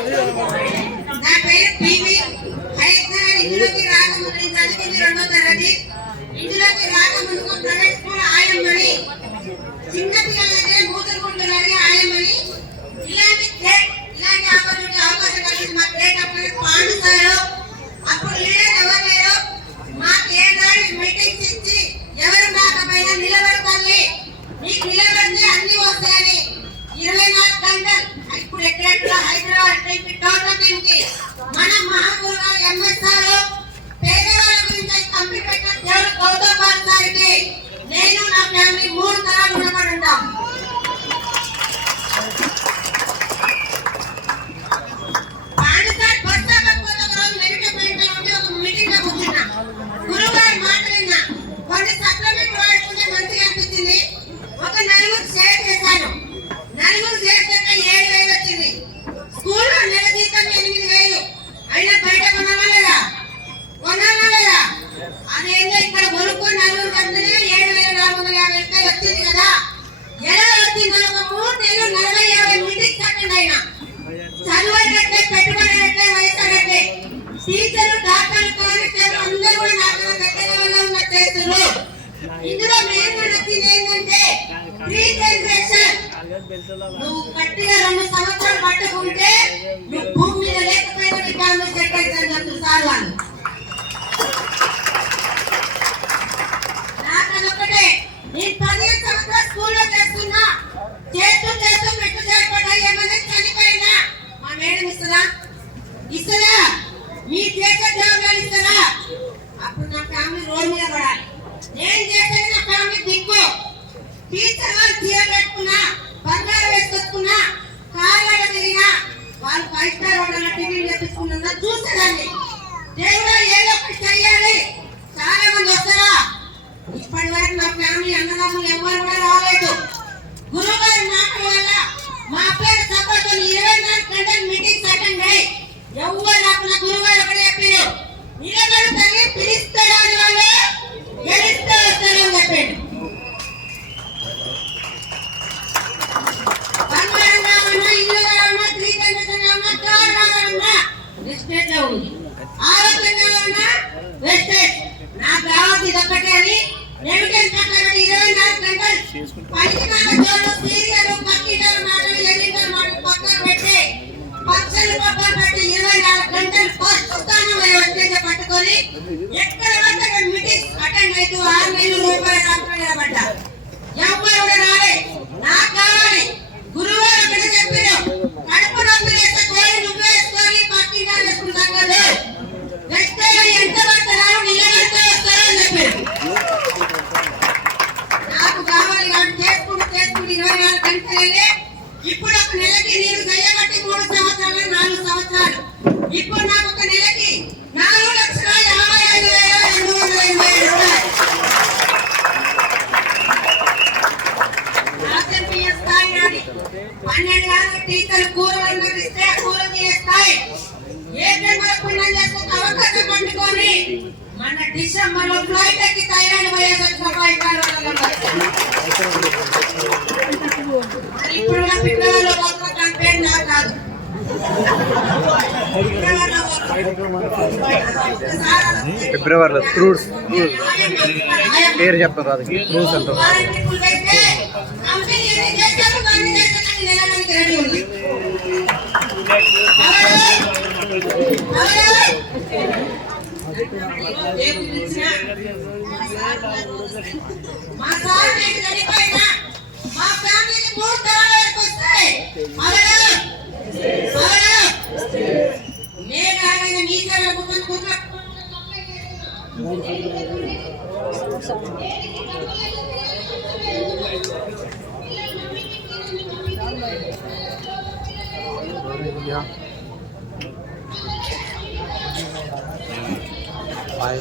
నా పేరు పివి హైదరాబాద్. ఇందులోకి రాకముందు చదివింది 2వ తరగతి. ఇందులోకి రాకముందు ప్రైవేట్ స్కూల్ ఆయమ్మని, చిన్న పిల్లల దగ్గర మూతలు కుంటున్నది ఆయమ్మని. ఇలాంటి అవకాశం కలిగింది మా గ్రేట్ అప్పుడు పాండు సారు. అప్పుడు లీడర్ ఎవరు లేరు. మాకు ఏనాడు మీటింగ్స్ ఇచ్చి ఎవరు రాకపోయినా నిలబడతాలి, మీకు నిలబడితే అన్ని వస్తాయని 24 గంటలు. ఇప్పుడు ఎక్కడ హైదరాబాద్ టోర్నమెంట్కి మన మహాగురు ఎంఎస్ సారు పేదవాళ్ళ గురించి కంపెనీ పెట్టిన దేవుడు గౌతమ్ బాల్ సార్కి నేను నా ఫ్యామిలీ 3 తరాలు రుణపడి ఉంటాం. ఇందులో మెయిన్ నచ్చింది ఏంటంటే నువ్వు గట్టిగా 2 సంవత్సరాలు పట్టుకుంటే నువ్వు భూమి మీద లేకపోయినా నీ ఫ్యామిలీ సెట్ అవుతుందని చెప్తున్నారు వాళ్ళు. నాకు అదొక్కటే. నేను 15 సంవత్సరాలు స్కూల్లో చేస్తున్నా, చేస్తూ మెట్టు చేరపడ్డా ఏమన్నా చనిపోయినా మా మేడం ఇస్తుందా? మీ చేసే జాబ్లు ఇస్తారా? అప్పుడు నా ఫ్యామిలీ రోడ్ మీద పడాలి. నేను చేసేది నా ఫ్యామిలీ దిక్కు. టీచర్ వాళ్ళు చీర పెట్టుకున్నా, బంగారం వేసుకొచ్చుకున్నా, కార్యాల తిరిగినా, వాళ్ళు 5 స్టార్ హోటల్లో టిఫిన్ చేపించుకున్నా చూసేదాన్ని. దేవుడా ఏదో ఒకటి చెయ్యాలి. చాలా మంది వస్తారా? ఇప్పటి వరకు నా ఫ్యామిలీ అన్నదమ్ములు ఎవరు కూడా రాలేదు. గురువు గారి మాటల వల్ల మా పేరు సపోర్ట్ 24 గంటలు మీటింగ్స్ అటెండ్ అయ్యి ఎవరు నాకు నా గురువు గారు ఒకటే చెప్పారు, నిలబడి పిలుస్తాడా అని వాళ్ళు గెలిస్తే వస్తారని చెప్పాడు. బంగారం కావాలన్నా, ఇల్లు కావాలన్నా, 3 కమిషన్ కావాలన్నా, కార్ కావాలన్నా వెస్టేజ్ ఉంది. ఆరోగ్యం కావాలన్నా వెస్టేజ్. నాకు కావాల్సి ఇదొక్కటే అని నెమిటెన్ కట్టబెట్టి 24 గంటలు పనికి మాటలు సీరియల్ పక్కింటారు మాటలు ఎన్నింటారు మాటలు పక్కన పెట్టి పక్షులు పక్కన పెట్టి 24 గంటలు ఫస్ట్ స్థానం వెస్టేజ్ పట్టుకొని ఎక్కడ పడితే మీటింగ్స్ అటెండ్ అయితే 6,000 రూపాయలు రాష్ట్రం నిలబడ్డా. ఎవరు కూడా రాలే. నాకు కావాలి. గురువు గారు ఒకటి చెప్పారు, కడుపు నొప్పి వేస్తే కోరి నువ్వే వేసుకొని పక్కింటా వేసుకుంటాం కదా, వేస్తే ఎంత పడతారో నిలబడితే వస్తారో అని చెప్పారు. నాకు కావాలి. వాడు చేసుకుంటూ 24 గంటలే. ఇప్పుడు ఒక నెలకి నేను చేయబట్టి 3 సంవత్సరాలు 4 సంవత్సరాలు. ఇప్పుడు నాకు ఒక నెలకి 4,55,287 రూపాయలు. ఆర్ఎంపీఎస్ స్థాయి నాది. 12 గంటల టీచర్లు కూరలు ఇస్తే కూరలు చేస్తాయి. ఏ జన్మల పుణ్యం చేసుకున్న అవకాశం పట్టుకొని మన డిసెంబర్లో ఫ్లైట్ ఎక్కి థైలాండ్ పోయేసి ఇప్పుడు పిల్లలలో కంప్లైంట్ నాకు కాదు. ఫిబ్రవరిలో ఫ్రూట్స్ పేరు చెప్పరాదు. ఫ్రూట్స్ అంటారు. Bye.